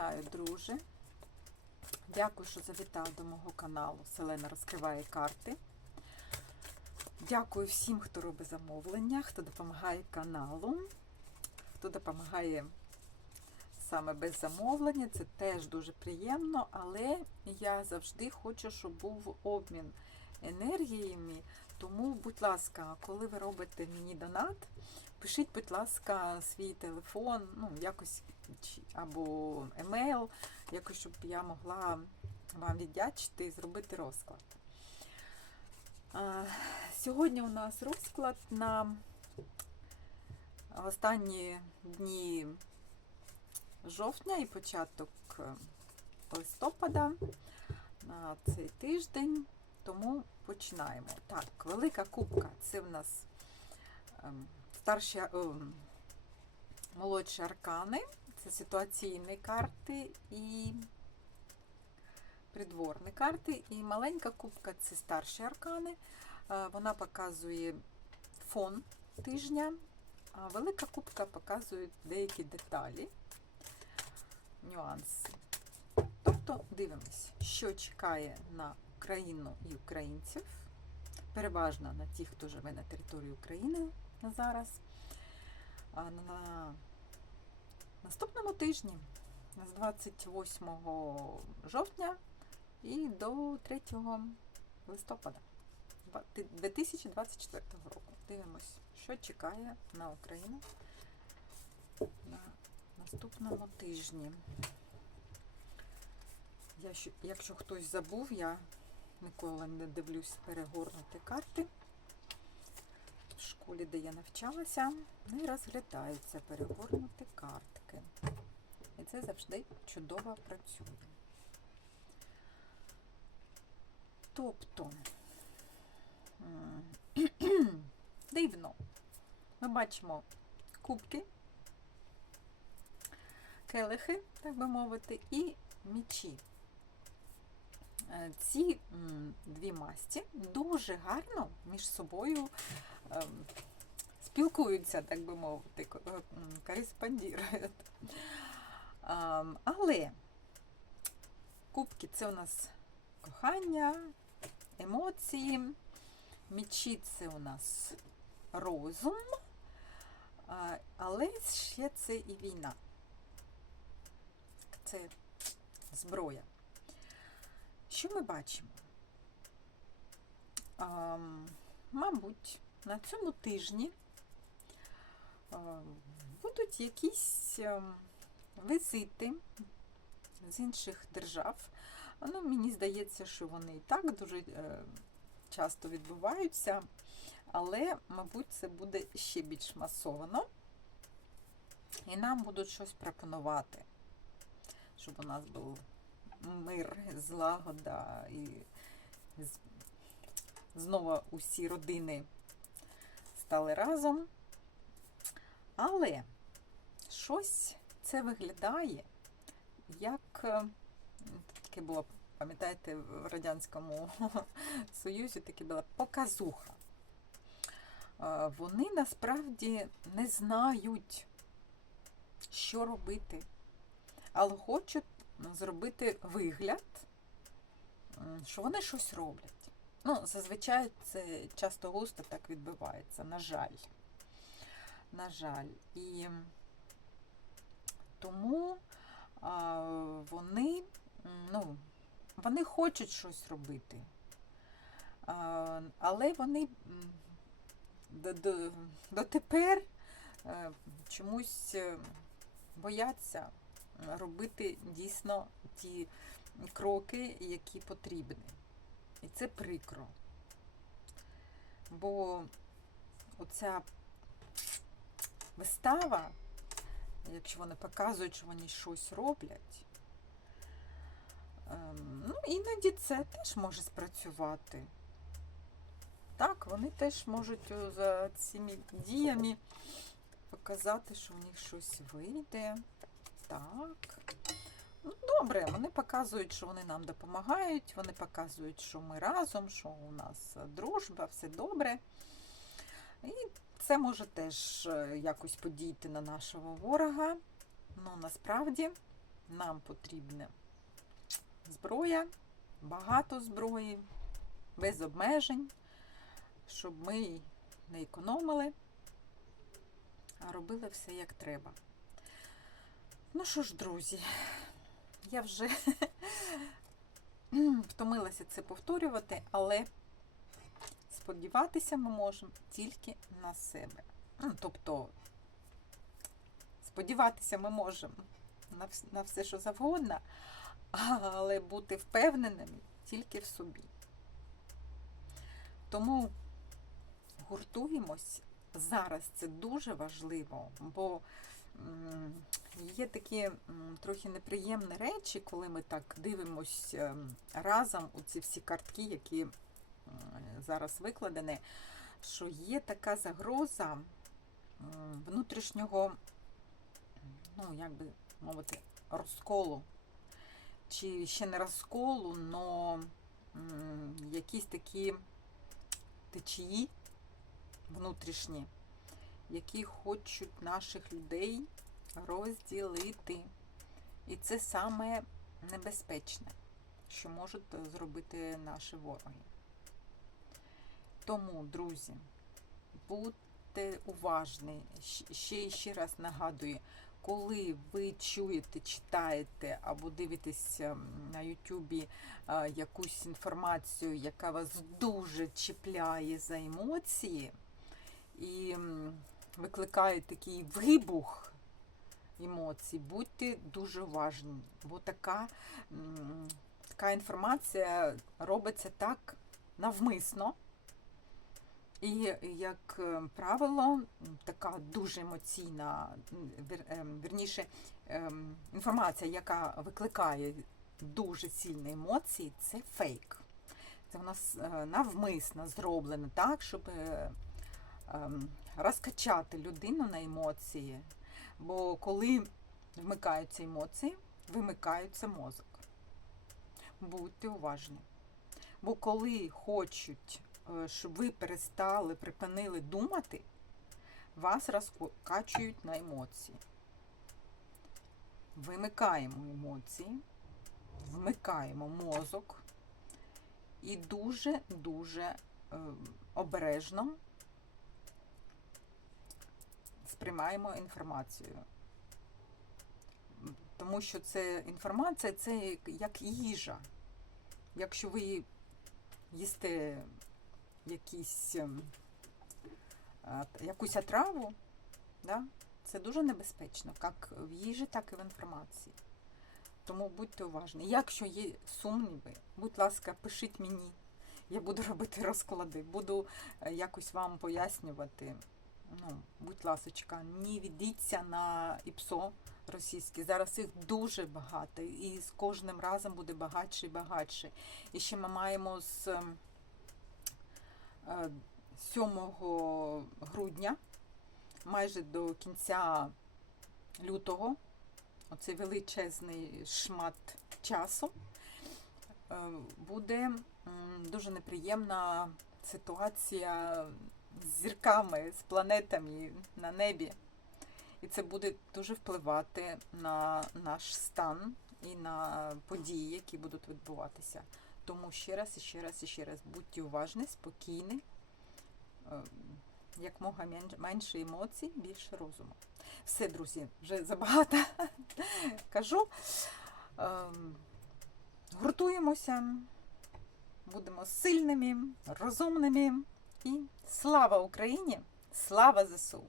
Вітаю, друже! Дякую, що завітав до мого каналу Селена розкриває карти. Дякую всім, хто робить замовлення, хто допомагає каналу, хто допомагає саме без замовлення. Це теж дуже приємно, але я завжди хочу, щоб був обмін енергіями. Тому, будь ласка, коли ви робите мені донат, пишіть, будь ласка, свій телефон, ну, якось або емейл, якось, щоб я могла вам віддячити і зробити розклад. Сьогодні у нас розклад на останні дні жовтня і початок е, листопада на цей тиждень. Тому починаємо. Так, велика кубка це в нас ем, старші ем, молодші аркани, це ситуаційні карти і придворні карти. І маленька кубка це старші аркани. Е, Вона показує фон тижня, а велика кубка показує деякі деталі, нюанси. Тобто дивимось, що чекає на Україну і українців, переважно на тих, хто живе на території України зараз. А на наступному тижні, з 28 жовтня і до 3 листопада 2024 року. Дивимось, що чекає на Україну на наступному тижні. Я, якщо хтось забув, я ніколи не дивлюсь перегорнути карти. Школі, де я навчалася, не розглядаються перегорнути картки. І це завжди чудово працює. Тобто, дивно, ми бачимо кубки, келихи, так би мовити, і мічі. Е, Ці дві масті дуже гарно між собою ем, спілкуються, так би мовити, е, кореспондірують. Але кубки це у нас кохання, емоції, мічі це у нас розум, але ще це і війна. Це зброя. Що ми бачимо? Ам, мабуть, на цьому тижні а, будуть якісь ем, візити з інших держав. Ну, мені здається, що вони і так дуже е, часто відбуваються, але, мабуть, це буде ще більш масовано. І нам будуть щось пропонувати, щоб у нас був мир, злагода і знову усі родини стали разом. Але щось це виглядає як е, таке було, пам'ятаєте, в Радянському Союзі таке була показуха. Е, Вони насправді не знають, що робити, але хочуть зробити вигляд, що вони щось роблять. Ну, зазвичай це часто густо так відбувається, на жаль. На жаль. І тому а, вони, ну, вони хочуть щось робити. А, але вони дотепер е, чомусь е, бояться робити дійсно ті кроки, які потрібні. І це прикро. Бо оця вистава, якщо вони показують, що вони щось роблять, ем, ну, іноді це теж може спрацювати. Так, вони теж можуть за цими діями показати, що в них щось вийде. Так. Ну, добре, вони показують, що вони нам допомагають, вони показують, що ми разом, що у нас дружба, все добре. І це може теж е, якось подіяти на нашого ворога. Ну, насправді, нам потрібна зброя, багато зброї, без обмежень, щоб ми не економили, а робили все як треба. Ну що ж, друзі, я вже втомилася це повторювати, але сподіватися ми можемо тільки на себе. Ну, Тобто, сподіватися ми можемо на, все, що завгодно, але бути впевненими тільки в собі. Тому гуртуємось зараз, це дуже важливо, бо є такі трохи неприємні речі, коли ми так дивимось ем, разом у ці всі картки, які зараз викладені, що є така загроза внутрішнього, ну, як би мовити, розколу. Чи ще не розколу, але якісь такі течії внутрішні, які хочуть наших людей розділити. І це саме небезпечне, що можуть зробити наші вороги. Тому, друзі, будьте уважні. Ще ще раз нагадую, коли ви чуєте, читаєте або дивитесь ем, на Ютубі е, якусь інформацію, яка вас дуже чіпляє за емоції і викликає такий вибух емоцій, будьте дуже уважні, бо така, така інформація робиться так навмисно. І, як е, правило, така дуже емоційна, вір- ем, ем, інформація, яка викликає дуже сильні емоції, це фейк. Це у нас е, навмисно зроблено так, щоб е, ем, розкачати людину на емоції. Бо коли вмикаються емоції, вимикається мозок. Будьте уважні. Бо коли хочуть, щоб ви перестали, припинили думати, вас розкачують на емоції. Вимикаємо емоції, вмикаємо мозок і дуже-дуже е, обережно сприймаємо інформацію. Тому що це інформація це як їжа. Якщо ви їсте якісь, ем, якусь отраву, да, це дуже небезпечно, як в їжі, так і в інформації. Тому будьте уважні. Якщо є сумніви, будь ласка, пишіть мені. Я буду робити розклади, буду е, якось вам пояснювати. Ну, будь ласочка, не ведіться на ІПСО російське. Зараз їх дуже багато, і з кожним разом буде багатше і багатше. І ще ми маємо з ем, 7 грудня, майже до кінця лютого, оцей величезний шмат часу, е, буде дуже неприємна ситуація з зірками, з планетами на небі. І це буде дуже впливати на наш стан і на події, які будуть відбуватися. Тому ще раз і ще раз і ще раз будьте уважні, спокійні, е, як мога менше емоцій, більше розуму. Все, друзі, вже забагато кажу. Ем, Гуртуємося, будемо сильними, розумними і слава Україні! Слава ЗСУ!